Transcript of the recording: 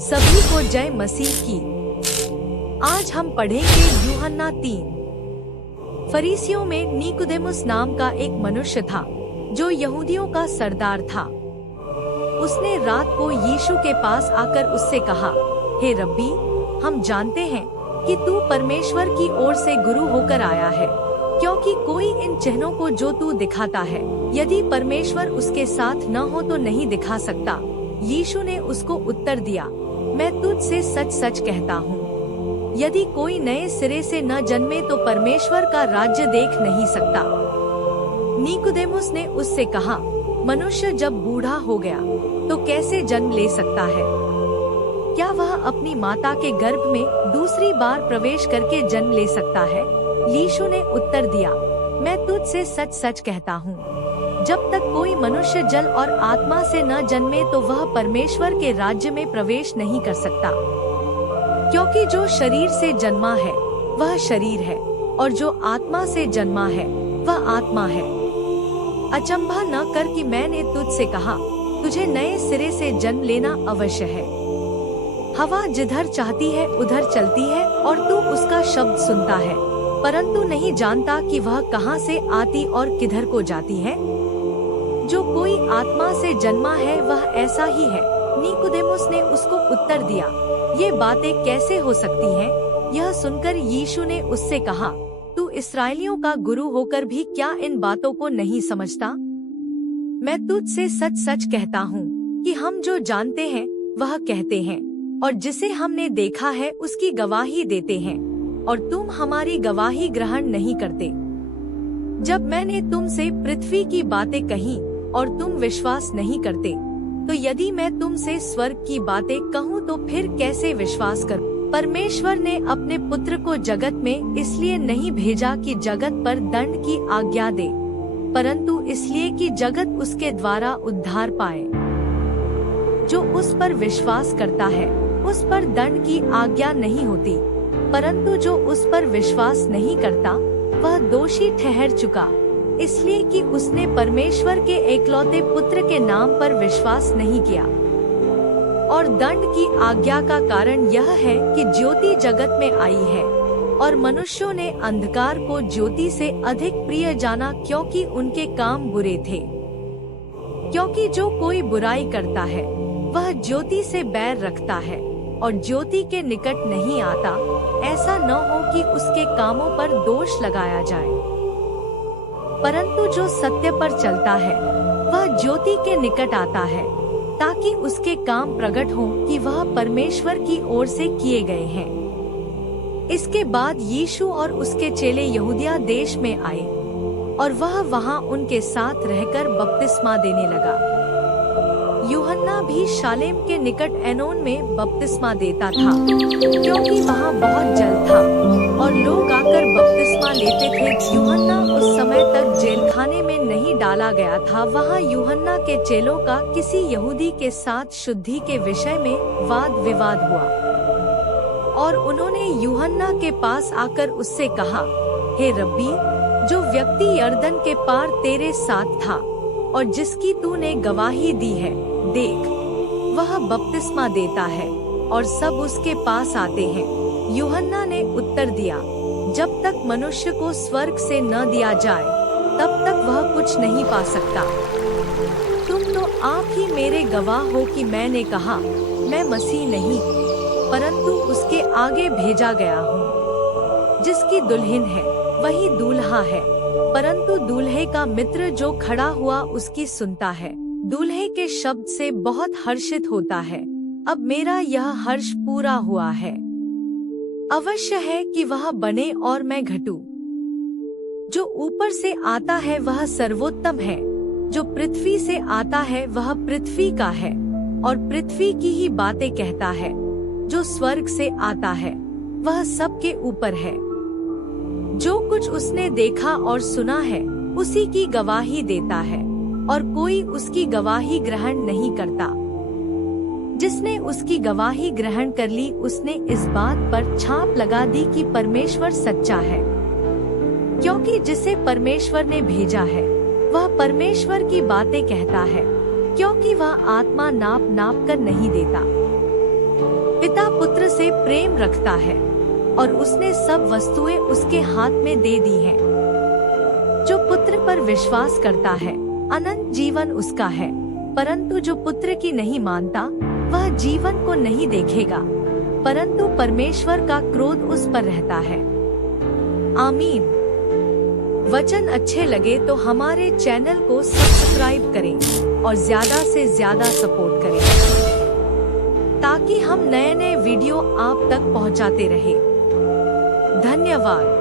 सभी को जय मसीह की। आज हम पढ़ेंगे यूहन्ना 3। फरीसियों में नीकुदेमुस नाम का एक मनुष्य था जो यहूदियों का सरदार था। उसने रात को यीशु के पास आकर उससे कहा, हे रब्बी, हम जानते हैं कि तू परमेश्वर की ओर से गुरु होकर आया है, क्योंकि कोई इन चिन्हों को जो तू दिखाता है, यदि परमेश्वर उसके साथ न हो तो नहीं दिखा सकता। यीशु ने उसको उत्तर दिया, मैं तुझसे सच सच कहता हूँ, यदि कोई नए सिरे से न जन्मे तो परमेश्वर का राज्य देख नहीं सकता। नीकुदेमुस ने उससे कहा, मनुष्य जब बूढ़ा हो गया तो कैसे जन्म ले सकता है? क्या वह अपनी माता के गर्भ में दूसरी बार प्रवेश करके जन्म ले सकता है? यीशु ने उत्तर दिया, मैं तुझसे सच सच कहता हूँ, जब तक कोई मनुष्य जल और आत्मा से न जन्मे तो वह परमेश्वर के राज्य में प्रवेश नहीं कर सकता। क्योंकि जो शरीर से जन्मा है वह शरीर है, और जो आत्मा से जन्मा है वह आत्मा है। अचंभा न कर कि मैंने तुझसे कहा, तुझे नए सिरे से जन्म लेना अवश्य है। हवा जिधर चाहती है उधर चलती है और तू उसका शब्द सुनता है, परंतु नहीं जानता कि वह कहाँ से आती और किधर को जाती है। जो कोई आत्मा से जन्मा है वह ऐसा ही है। नीकुदेमुस ने उसको उत्तर दिया, ये बातें कैसे हो सकती हैं? यह सुनकर यीशु ने उससे कहा, तू इस्राएलियों का गुरु होकर भी क्या इन बातों को नहीं समझता? मैं तुझसे सच सच कहता हूँ कि हम जो जानते हैं वह कहते हैं, और जिसे हमने देखा है उसकी गवाही देते हैं, और तुम हमारी गवाही ग्रहण नहीं करते। जब मैंने तुमसे पृथ्वी की बातें कही और तुम विश्वास नहीं करते, तो यदि मैं तुमसे स्वर्ग की बातें कहूँ तो फिर कैसे विश्वास करूँ? परमेश्वर ने अपने पुत्र को जगत में इसलिए नहीं भेजा कि जगत पर दंड की आज्ञा दे, परंतु इसलिए कि जगत उसके द्वारा उद्धार पाए। जो उस पर विश्वास करता है उस पर दंड की आज्ञा नहीं होती, परंतु जो उस पर विश्वास नहीं करता वह दोषी ठहर चुका, इसलिए कि उसने परमेश्वर के एकलौते पुत्र के नाम पर विश्वास नहीं किया। और दंड की आज्ञा का कारण यह है कि ज्योति जगत में आई है, और मनुष्यों ने अंधकार को ज्योति से अधिक प्रिय जाना, क्योंकि उनके काम बुरे थे। क्योंकि जो कोई बुराई करता है वह ज्योति से बैर रखता है और ज्योति के निकट नहीं आता, ऐसा न हो कि उसके कामों पर दोष लगाया जाए। परंतु जो सत्य पर चलता है वह ज्योति के निकट आता है, ताकि उसके काम प्रकट हों कि वह परमेश्वर की ओर से किए गए हैं। इसके बाद यीशु और उसके चेले यहूदिया देश में आए, और वह वहां उनके साथ रहकर बपतिस्मा देने लगा। यूहन्ना भी शालेम के निकट एनोन में बपतिस्मा देता था, क्योंकि वहाँ बहुत जल था और लोग आकर बपतिस्मा लेते थे। यूहन्ना उस समय तक जेलखाने में नहीं डाला गया था। वहाँ यूहन्ना के चेलों का किसी यहूदी के साथ शुद्धि के विषय में वाद विवाद हुआ, और उन्होंने यूहन्ना के पास आकर उससे कहा, हे रब्बी, जो व्यक्ति यर्दन के पार तेरे साथ था और जिसकी तूने गवाही दी है, देख, वह बपतिस्मा देता है और सब उसके पास आते हैं। यूहन्ना ने उत्तर दिया, जब तक मनुष्य को स्वर्ग से न दिया जाए तब तक वह कुछ नहीं पा सकता। तुम तो आप ही मेरे गवाह हो कि मैंने कहा, मैं मसीह नहीं परंतु उसके आगे भेजा गया हूँ। जिसकी दुल्हन है वही दूल्हा है, परंतु दूल्हे का मित्र जो खड़ा हुआ उसकी सुनता है, दूल्हे के शब्द से बहुत हर्षित होता है। अब मेरा यह हर्ष पूरा हुआ है। अवश्य है कि वह बने और मैं घटूं। जो ऊपर से आता है वह सर्वोत्तम है, जो पृथ्वी से आता है वह पृथ्वी का है और पृथ्वी की ही बातें कहता है। जो स्वर्ग से आता है वह सबके ऊपर है। जो कुछ उसने देखा और सुना है उसी की गवाही देता है, और कोई उसकी गवाही ग्रहण नहीं करता। जिसने उसकी गवाही ग्रहण कर ली उसने इस बात पर छाप लगा दी कि परमेश्वर सच्चा है, क्योंकि जिसे परमेश्वर ने भेजा है वह परमेश्वर की बातें कहता है, क्योंकि वह आत्मा नाप नाप कर नहीं देता। से प्रेम रखता है और उसने सब वस्तुएं उसके हाथ में दे दी हैं। जो पुत्र पर विश्वास करता है अनंत जीवन उसका है, परंतु जो पुत्र की नहीं मानता वह जीवन को नहीं देखेगा, परंतु परमेश्वर का क्रोध उस पर रहता है। आमीन। वचन अच्छे लगे तो हमारे चैनल को सब्सक्राइब करें और ज्यादा से ज्यादा सपोर्ट करें ताकि हम नए नए वीडियो आप तक पहुंचाते रहें। धन्यवाद।